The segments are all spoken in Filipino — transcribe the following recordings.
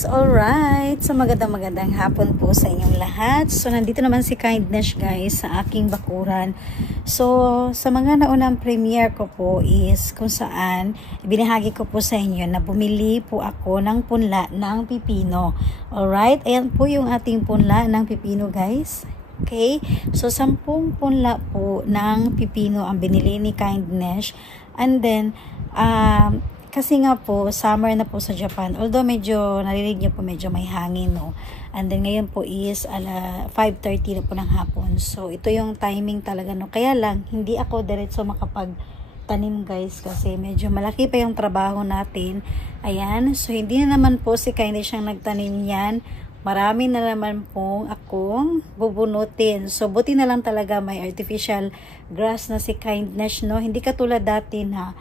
guys, alright. So magandang hapon po sa inyong lahat. So nandito naman si Kindness guys sa aking bakuran. So sa mga naunang premiere ko po is kung saan binahagi ko po sa inyo na bumili po ako ng punla ng pipino. Alright, ayan po yung ating punla ng pipino guys. Okay, so 10 punla po ng pipino ang binili ni Kindness. And then, kasi nga po, summer na po sa Japan. Although medyo, narinig niyo po, medyo may hangin, no? And then ngayon po is 5:30 na po ng hapon. So, ito yung timing talaga, no? Kaya lang, hindi ako diretso makapagtanim, guys. Kasi medyo malaki pa yung trabaho natin. Ayan. So, hindi na naman po si Kindness siyang nagtanim yan. Marami na naman pong akong bubunutin. So, buti na lang talaga may artificial grass na si Kindness, no? Hindi katulad dati na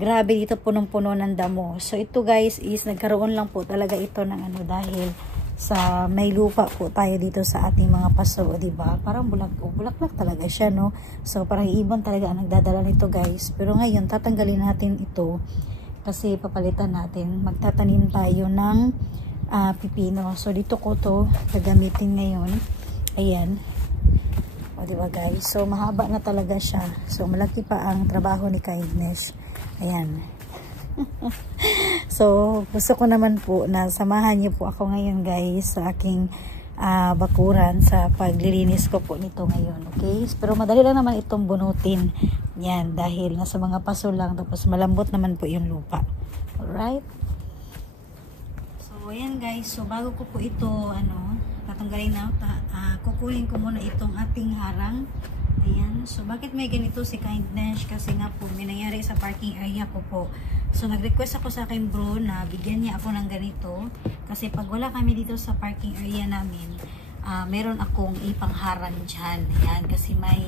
grabe dito punong-puno ng damo. So ito guys is nagkaroon lang po talaga ito ng dahil sa may lupa po tayo dito sa ating mga paso, di ba? Parang bulaklak talaga siya, no? So parang ibon talaga ang nagdadala nito guys. Pero ngayon tatanggalin natin ito kasi papalitan natin. Magtatanim tayo ng pipino. So dito ko to gagamitin ngayon. Ayan. O diba guys? So mahaba na talaga siya. So malaki pa ang trabaho ni Kindness. Ayan. So, gusto ko naman po na samahan niyo po ako ngayon guys sa aking bakuran sa paglilinis ko po nito ngayon. Okay? Pero madali lang naman itong bunutin. Yan. Dahil nasa mga paso lang. Tapos malambot naman po yung lupa. Alright? So, ayan guys. So, bago ko po ito, tatanggalin na. Kukunin ko muna itong ating harang. Ayan. So, bakit may ganito si Kindness? Kasi nga po, may nangyari sa parking area ko po. So, nag-request ako sa akin bro na bigyan niya ako ng ganito. Kasi pag wala kami dito sa parking area namin, meron akong ipangharang dyan. Ayan. Kasi may,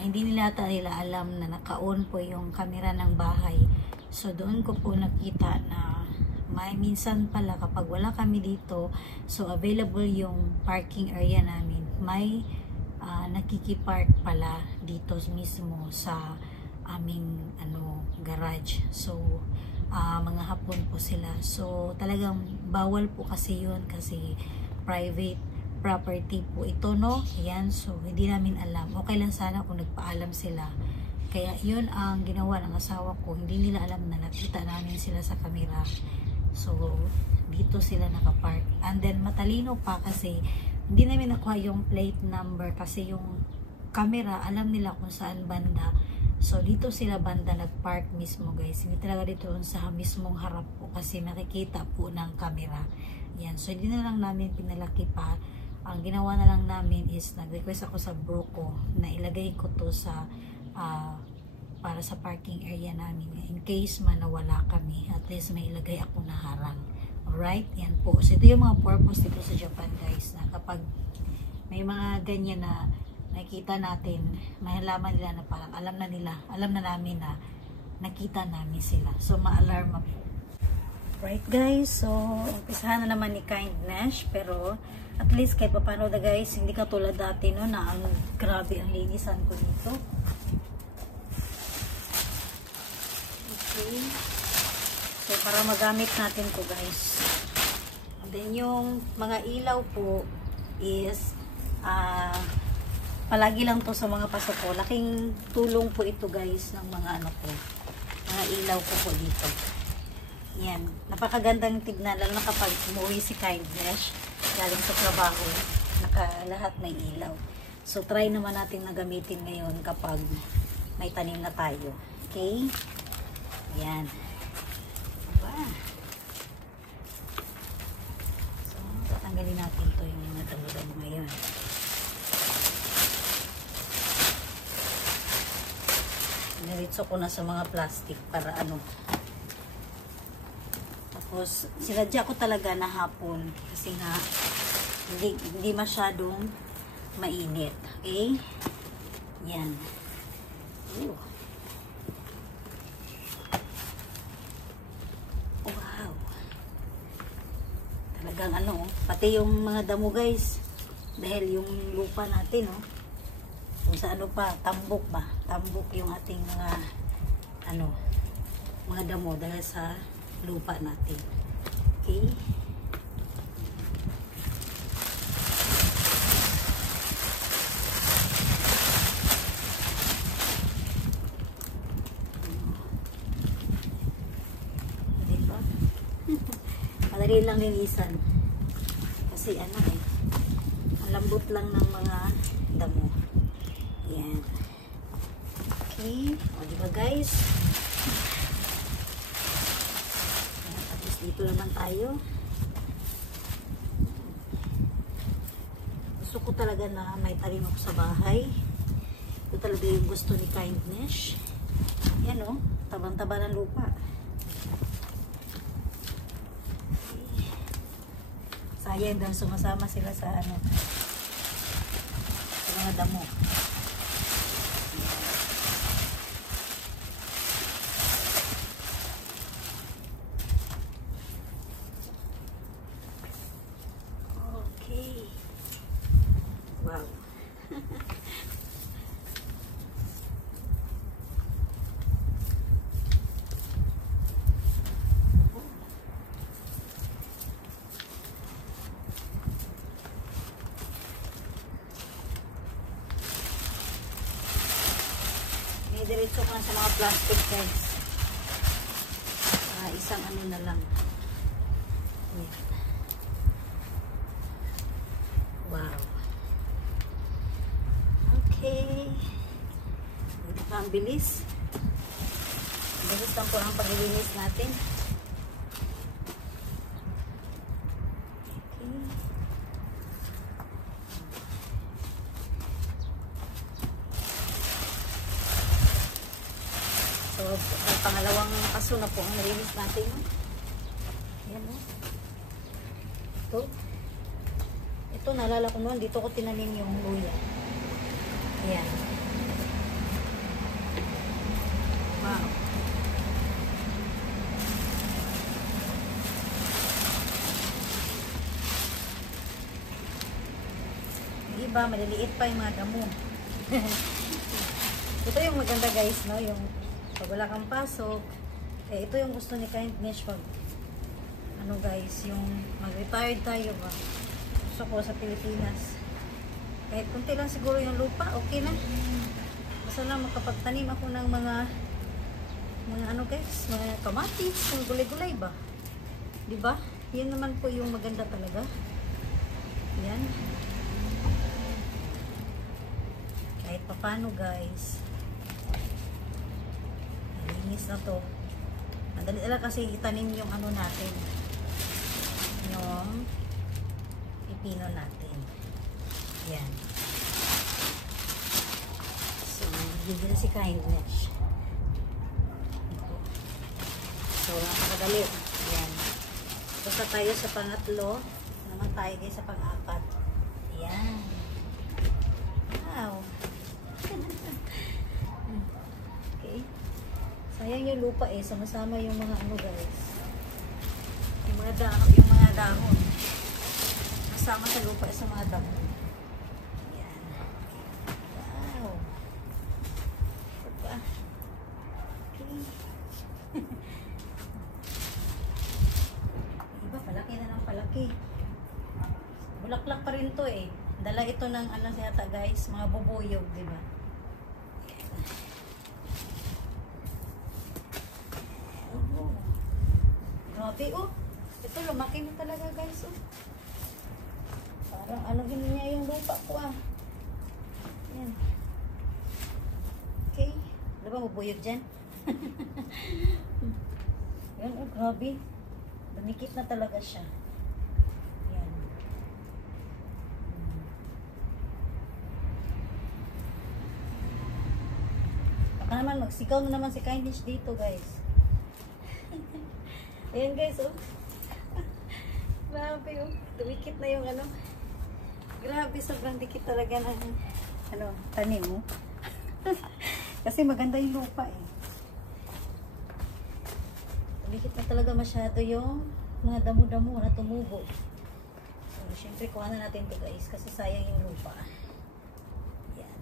hindi nila alam na naka-on po yung camera ng bahay. So, doon ko po nakita na may minsan pala kapag wala kami dito, so available yung parking area namin. May nakikipark pala dito mismo sa aming garage. So mga hapon po sila. So talagang bawal po kasi yun kasi private property po ito, no? Ayan, so hindi namin alam. Okay lang sana kung nagpaalam sila. Kaya yun ang ginawa ng asawa ko. Hindi nila alam na nakita namin sila sa camera. So dito sila nakapark. And then matalino pa kasi hindi namin nakuha yung plate number kasi yung camera, alam nila kung saan banda. So, dito sila banda nagpark mismo guys. Hindi talaga dito sa mismong harap po kasi nakikita po ng camera. Yan. So, hindi na lang namin pinalaki pa. Ang ginawa na lang namin is nag-request ako sa bro ko na ilagay ko to sa para sa parking area namin. In case man nawala kami, at least may ilagay ako na harang. Alright, yan po. So, ito yung mga purpose dito sa Japan guys, na kapag may mga ganyan na nakita natin, may halaman nila na parang alam na namin na nakita namin sila. So, ma-alarma po. Right guys, so, umpisahan na naman ni Kindness, pero at least kahit paano na guys, hindi katulad dati no, na ang grabe ang linisan ko dito. Okay. So, para magamit natin ko guys. And then, yung mga ilaw po is palagi lang to sa mga paso ko. Laking tulong po ito guys ng mga mga ilaw ko po dito. Yan. Napakagandang tignan lalo na kapag umuwi si Kindness galing sa trabaho. Lahat may ilaw. So, try naman natin na gamitin ngayon kapag may tanim na tayo. Okay? Yan. So, tatanggalin natin to yung mga damo-damo ngayon. Niritso ko na sa mga plastic para tapos sinadya ko talaga na hapon kasi nga hindi masyadong mainit. Okay? Yan. Ooh. Wow. Talagang pati yung mga damo guys, dahil yung lupa natin kung sa pa, tambok ba? Tambok yung ating mga mga damo dahil sa lupa natin. Okay? madali lang linisan. Kasi ano eh, ang lambot lang ng mga damo. Yan. Okay. O, diba guys? Tapos dito naman tayo. Gusto ko talaga na may talim ako sa bahay. Ito talaga yung gusto ni Kindness. Yan o, tabang-taba ng lupa. Sayang dahil sumasama sila sa ano, sa mga damo. Okay. Wow. Diretso ko na sa mga plastic guys. Isang ano na lang. Ayan. Wow. Okay. Hindi pa ang bilis. Bilis lang po ang paglilinis natin. So, pangalawang kaso na po ang nalinis natin. Ayan o. Ito, naalala ko noon, dito ko tinanim yung luya. Ayan. Wow. Diba, maliliit pa yung mga damo. Ito yung maganda guys, no? Yung pag wala kang pasok, eh, ito yung gusto ni Kindness pag ano guys, yung mag-retired tayo ba, gusto ko sa Pilipinas kahit kunti lang siguro yung lupa, okay na, basta lang makapagtanim ako ng mga ano guys, mga kamatis, mga gulay-gulay ba, diba? Yan naman po yung maganda talaga. Yan, kahit papano guys, linis na to. Madali lang kasi itanim yung ano natin, yung pipino natin. Yan. So, bigyan na si Kindness. So, napakadali. Yan. Basta tayo sa pangatlo, naman tayo guys sa pang-apat. Yan. Wow. Okay. Sayang yung lupa eh, sama-sama yung mga ano guys. Yung mga dahon. Kasama sa lupa sa mga dahon. Yan. Wow. Diba? Okay. Diba, palaki na ng palaki. Bulaklak pa rin to eh. Dala ito ng ano yata guys, mga bubuyog, diba? Grabe oh. Ito lumaki na talaga guys oh. Parang ano niya yung lupa ko ah. Yan. Okay. Ano ba bubuyog dyan? Yan oh, grabe. Dumikit na talaga siya. Yan. Baka naman magsigaw na naman si Kindness dito guys. Ayan guys, oh. Grabe, oh. Dumikit na yung ano. Grabe, sobrang dikit talaga ng ano, tanim mo. Kasi maganda yung lupa, eh. Dumikit na talaga masyado yung mga damo-damo na tumubo. So, syempre, kuha na natin ito guys, kasi sayang yung lupa. Yan.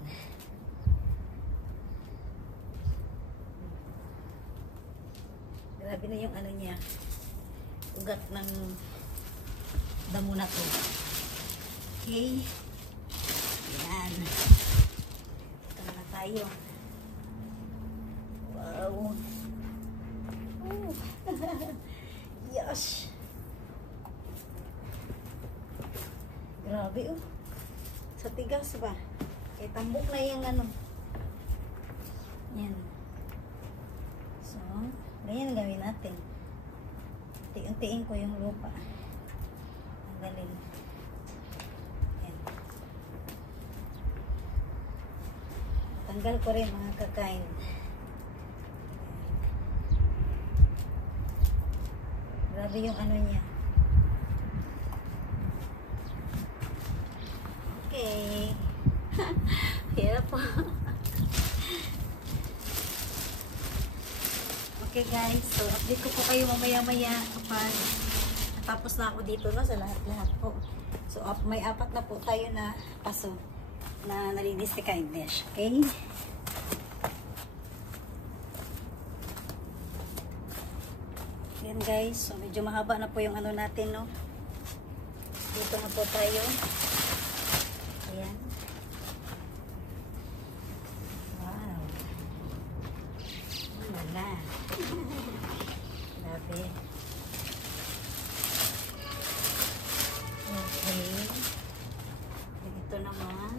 Grabe na yung ano niya, ugat ng damo na to. Okay. Yan. Ito na tayo. Wow. Yes. Grabe oh. Sa tigas ba? Kaya tambok na yung ano. Yan. So, ganyan gawin natin. Unti-untiin ko yung lupa. Ang galing. Yan. Tanggal ko rin mga kakain. Grabe yung ano niya. Okay. Hirap po. Okay guys, so update ko po kayo mamaya-maya kapag natapos na ako dito no, sa lahat-lahat po. So may 4 na po tayo na paso na nalinis ni Kindness. Okay? Yan guys, so medyo mahaba na po yung ano natin no. Dito na po tayo. Ayan. Wow. Wala. Grabe. Okay. Ito naman.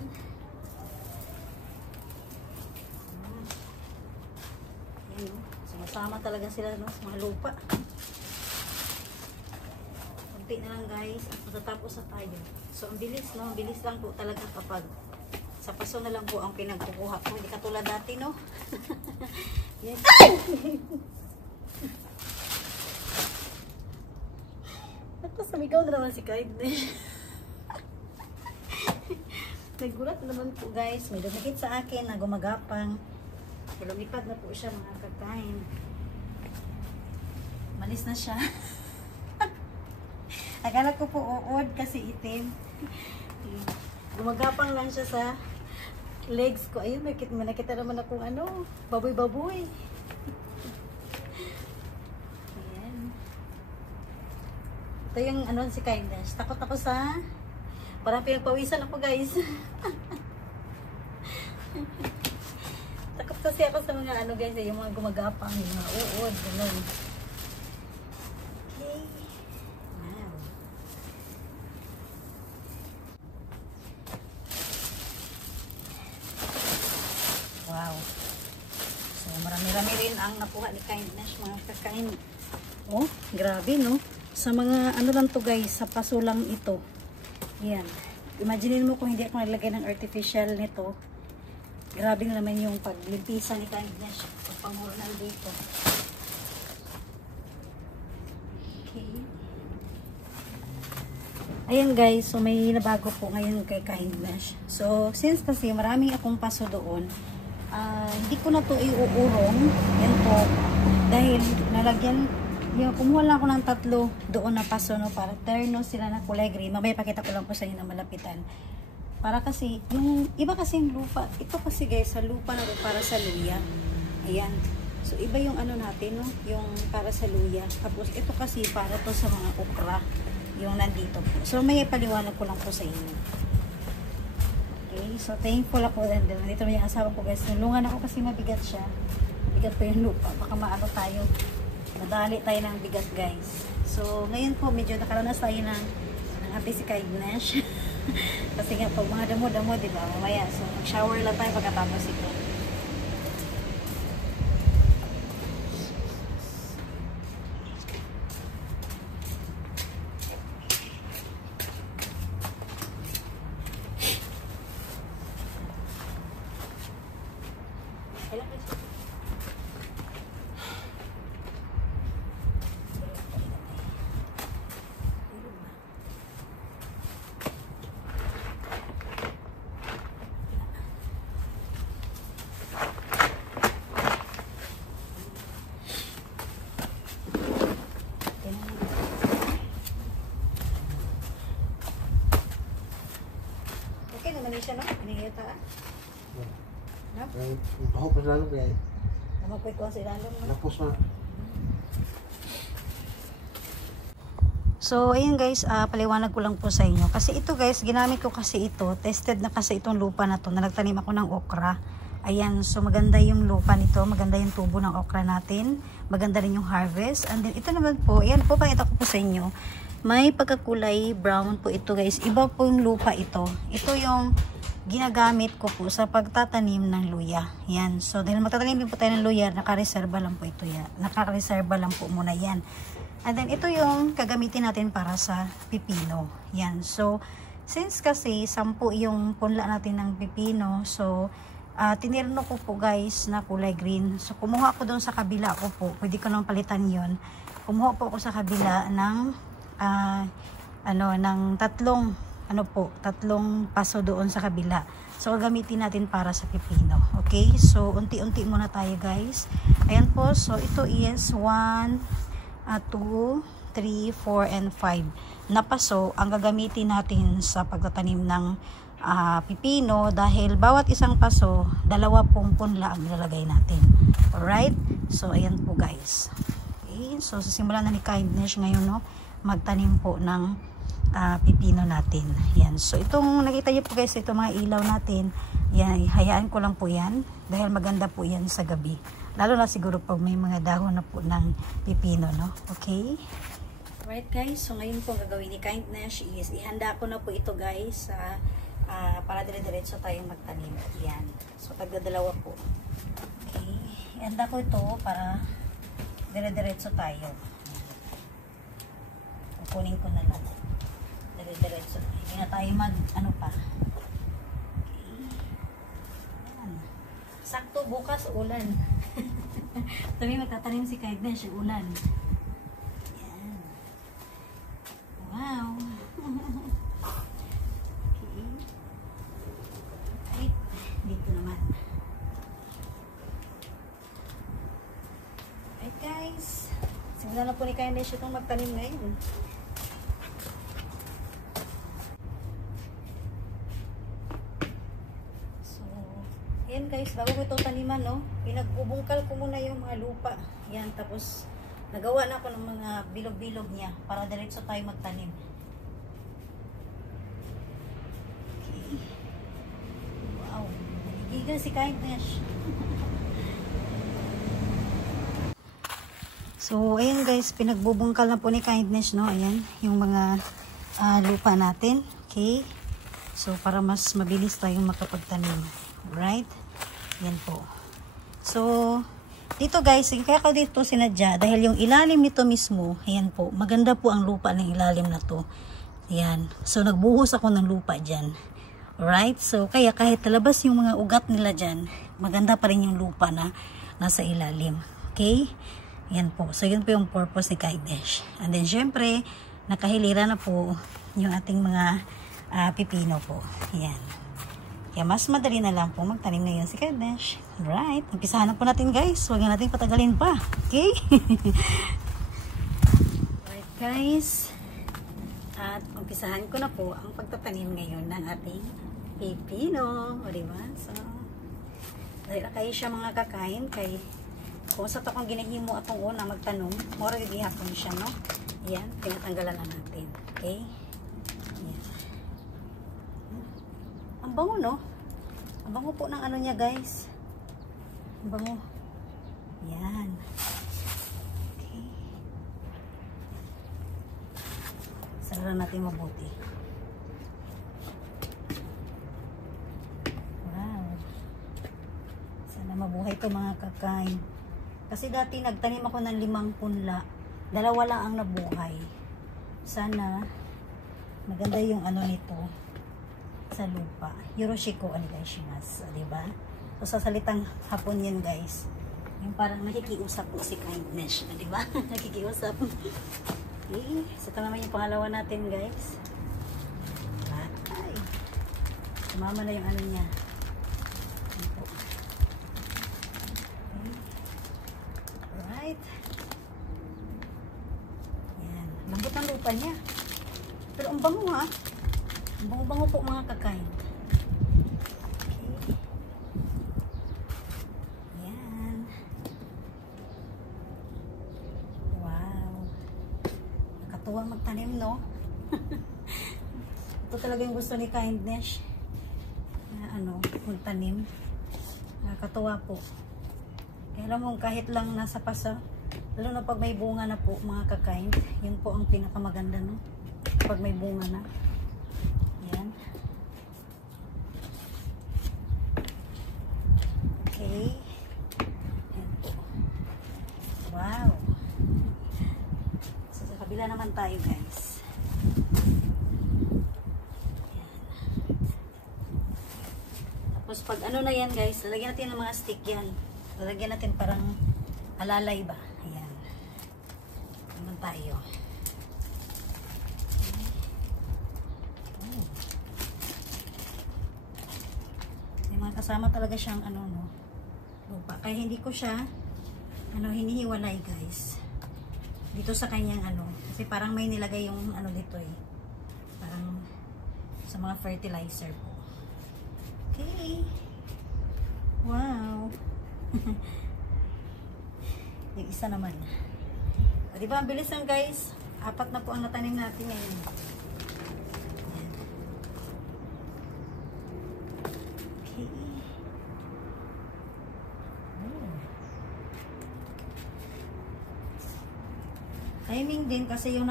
Ayan o. Sumasama talaga sila no, sa mga lupa. Kunti na lang guys. Matatapos na tayo. So, ang bilis, no? Ang bilis lang po talaga kapag sa paso na lang po ang pinagkukuha ko. Hindi katulad dati, no? Yes. Tapos, sumigaw na naman si Kindness. Nagulat naman po, guys. May dumikit sa akin na gumagapang. Lumipad na po siya, mga kakain. Malis na siya. Akala ko po uod kasi itim. Gumagapang lang siya sa legs ko. Ayun, nakita naman akong ano, baboy-baboy. Ayan. Ito yung ano si Kindness. Takot ako sa parang pinagpawisan ako guys. Takot kasi ako sa mga ano guys, yung mga gumagapang, yung mga uod, gano'n. Wow. So, marami-rami rin ang nakuha ni Kindness, mga kakain. Oh, grabe, no? Sa mga, ano lang to guys, sa paso lang ito. Yan. Imagine mo kung hindi ako nalagay ng artificial nito. Grabe naman yung paglimpisa ni Kindness. Pagpamuranan dito. Okay. Ayan guys, so may nabago po ngayon kay Kindness. So, since kasi marami akong paso doon, hindi ko na to iuurong. Yan po. Dahil nalagyan, yung kumuha lang ako ng 3 doon na paso, no, para terno sila na kulay green. Mamaya pakita ko lang po sa inyo na malapitan. Para kasi, yung iba kasi yung lupa, ito kasi guys, sa lupa na rin para sa luya. Ayan. So, iba yung ano natin, no, yung para sa luya. Tapos, ito kasi para to sa mga okra, yung nandito po. So, may paliwanag ko lang po sa inyo. Okay, so thankful ako din. Dito naman yung asawa ko guys. Nulungan ako kasi mabigat siya. Bigat po yung lupa. Baka maano tayo. Madali tayo ng bigat guys. So ngayon po medyo nakaranas tayo ng happy si Kindness. Kasi nga pag mga damo-damo diba mamaya. So mag-shower lang tayo pagkatapos ito. Okay naman siya, no? Pinigita ah. No? Ako pa lalo kaya. Namapoy ko sa ilalong mo. Napos na. So, ayun guys, paliwanag ko lang po sa inyo. Kasi ito guys, ginamit ko kasi ito. Tested na kasi itong lupa na to na nagtanim ako ng okra. Ayan, so maganda yung lupa nito. Maganda yung tubo ng okra natin. Maganda rin yung harvest. And then, ito naman po, ayan po, pakita ko po sa inyo. may pagkakulay brown po ito guys. Iba po yung lupa ito. Ito yung ginagamit ko po sa pagtatanim ng luya. Yan. So, dahil magtatanim din po tayo ng luya, nakareserba lang po ito yan. Nakareserba lang po muna yan. And then, ito yung gagamitin natin para sa pipino. Yan. So, since kasi 10 yung punla natin ng pipino, so, tinirno ko po guys na kulay green. So, kumuha ako doon sa kabila ko po. Pwede ko nang palitan yon. Kumuha po ako sa kabila ng, ng tatlong paso doon sa kabila. So, gagamitin natin para sa pipino. Okay? So, unti-unti muna tayo guys. Ayan po. So, ito is 1, 2, 3, 4, and 5 na paso ang gagamitin natin sa pagtatanim ng pipino dahil bawat isang paso, 2 punla ang nilalagay natin. Alright? So, ayan po guys. Okay? So, sisimulan na ni Kindness ngayon, no? Magtanim po ng pipino natin. Yan. So, itong nakita niyo po guys, itong mga ilaw natin, yan, hayaan ko lang po yan dahil maganda po yan sa gabi. Lalo na siguro pag may mga dahon na po ng pipino, no? Okay? Right guys, so ngayon po gagawin ni Kindness is ihanda ko na po ito guys para dire-diretso tayong magtanim. Yan. So, tagdadalawa po. Okay? Ihanda ko ito para dire-diretso tayo. Kukunin ko na lang. Dire-diretso. Hindi na tayo ano pa. Okay. Yan. Sakto bukas ulan. Sabi magtatanim si Kindness yung ulan. Yan. Wow. Okay. Right. Dito naman. Right guys. Simulan na po ni Kindness itong magtanim ngayon. Yan guys, bago ko itong taniman, no, pinagbubungkal ko muna yung mga lupa. Yan, tapos nagawa na ako ng mga bilog-bilog niya para diretso tayo magtanim. Okay. Wow, naligigan si Kindness. So, ayan guys, pinagbubungkal na po ni Kindness, no, ayan, yung mga lupa natin. Okay. So, para mas mabilis tayong makapagtanim. Right? Yan po. So, dito guys, kaya ko dito sinadya dahil yung ilalim nito mismo, ayan po, maganda po ang lupa ng ilalim na to. Ayan. So, nagbuhos ako ng lupa dyan. Right? So, kaya kahit talabas yung mga ugat nila dyan, maganda pa rin yung lupa na nasa ilalim. Okay? Ayan po. So, yun po yung purpose ni Kindness. And then, syempre, nakahilira na po yung ating mga pipino po. Ayan. Kaya mas madali na lang po magtanim ngayon si Kindness. Right. Umpisahan na po natin guys. Huwag na natin patagalin pa. Okay? Right guys. At umpisahan ko na po ang pagtatanim ngayon ng ating pipino. O diba? So, dahil kayo siya mga kakain kay kung sa to kung ginahimo atong una magtanom, mora gihapon siya, no? Ayan. Tinatanggalan na natin. Okay? Ang bango, no? Ang bango po ng ano niya, guys. Ang bango. Yan. Okay. Sara natin mabuti. Wow. Sana mabuhay to mga kakain. Kasi dati nagtanim ako ng 5 punla. 2 lang ang nabuhay. Sana maganda yung ano nito sa lupa. Yoroshiko onegaishimasu, diba? So, sa salitang Hapon yan, guys. Yung parang nakikiusap po si Kindness, diba? Nakikiusap. Okay. So, ito naman yung pangalawa natin, guys. Ay. Sumama na yung ano niya. Ito. Okay. Alright. Yan. Lambot ang lupa niya. Pero ang bango, ha? Ang bango-bango po mga kakain. Okay. Yan. Wow. Nakatuwang magtanim, no? Ito talaga yung gusto ni Kindness. Magtanim. Nakakatuwa po. Kaya alam mo, kahit lang nasa pasa, lalo na pag may bunga na po mga kakain, yun po ang pinakamaganda, no? pag may bunga na. Yan. Okay. Yan po. Wow. So, sa kabila naman tayo, guys. Yan. Tapos pag ano na yan, guys, lalagyan natin ng mga stick yan. Lalagyan natin parang alalay ba. Ayan. Naman tayo. Kasama talaga siyang ano no, lupa. Kaya hindi ko siya ano hinihiwalay, guys. Dito sa kanyang ano, kasi parang may nilagay yung ano dito eh. Parang sa mga fertilizer po. Okay. Wow. Yung isa naman. O, diba, ang bilis lang, guys. 4 na po ang natanim natin ngayon. Timing din kasi yung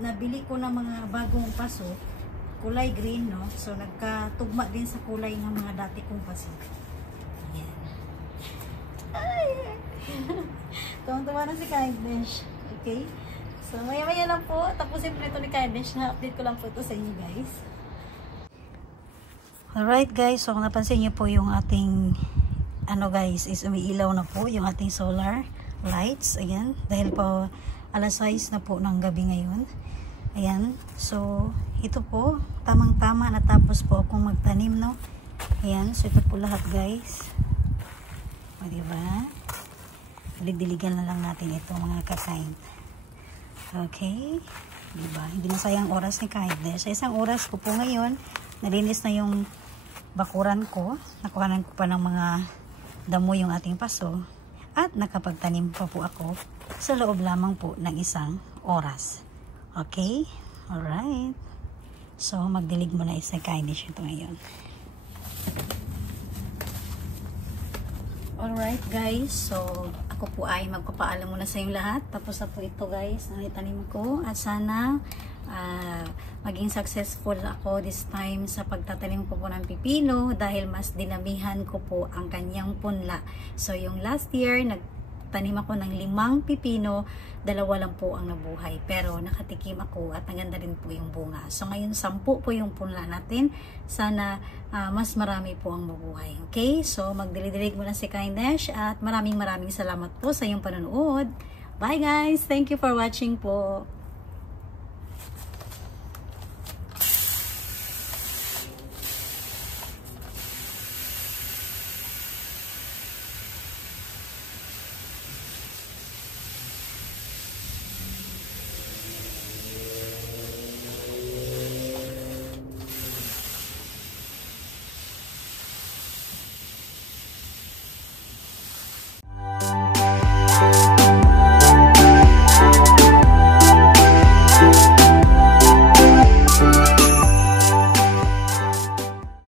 nabili ko ng mga bagong paso, kulay green, no? So, nagkatugma din sa kulay ng mga dati kong paso. Ayan. Ay! Tuwang-tuwa na si Kindness. Okay? So, maya-maya lang po. Tapusin po ito ni Kindness. Na-update ko lang po ito sa inyo, guys. Alright, guys. So, kung napansin niyo po yung ating ano, guys, is umiilaw na po yung ating solar lights. Ayan. Dahil po alas 6 na po ng gabi ngayon. Ayan. So, ito po, tamang-tama natapos po akong magtanim, no? Ayan. So, ito po lahat, guys. O, diba? Dilig-diligan na lang natin ito, mga ka-kind. Okay. Diba? Hindi na sayang oras ni Kindness. Sa isang oras ko po ngayon, nalinis na yung bakuran ko. Nakuhanan ko pa ng mga damo yung ating paso. At nakapagtanim pa po ako sa loob lamang po ng isang oras. Okay? Alright. So, magdilig mo na isa Kindness ito ngayon. Alright, guys. So, ako po ay magpapaalam muna sa inyong lahat. Tapos na po ito, guys, ang itanim ko. At sana maging successful ako this time sa pagtatanim ko po ng pipino dahil mas dinamihan ko po ang kanyang punla. So, yung last year, nagtanim ako ng 5 pipino, 2 lang po ang nabuhay. Pero nakatikim ako at maganda rin po yung bunga. So, ngayon 10 po yung punla natin. Sana mas marami po ang mabuhay. Okay? So, magdilig-dilig muna si Kindness at maraming salamat po sa iyong panonood. Bye, guys! Thank you for watching po.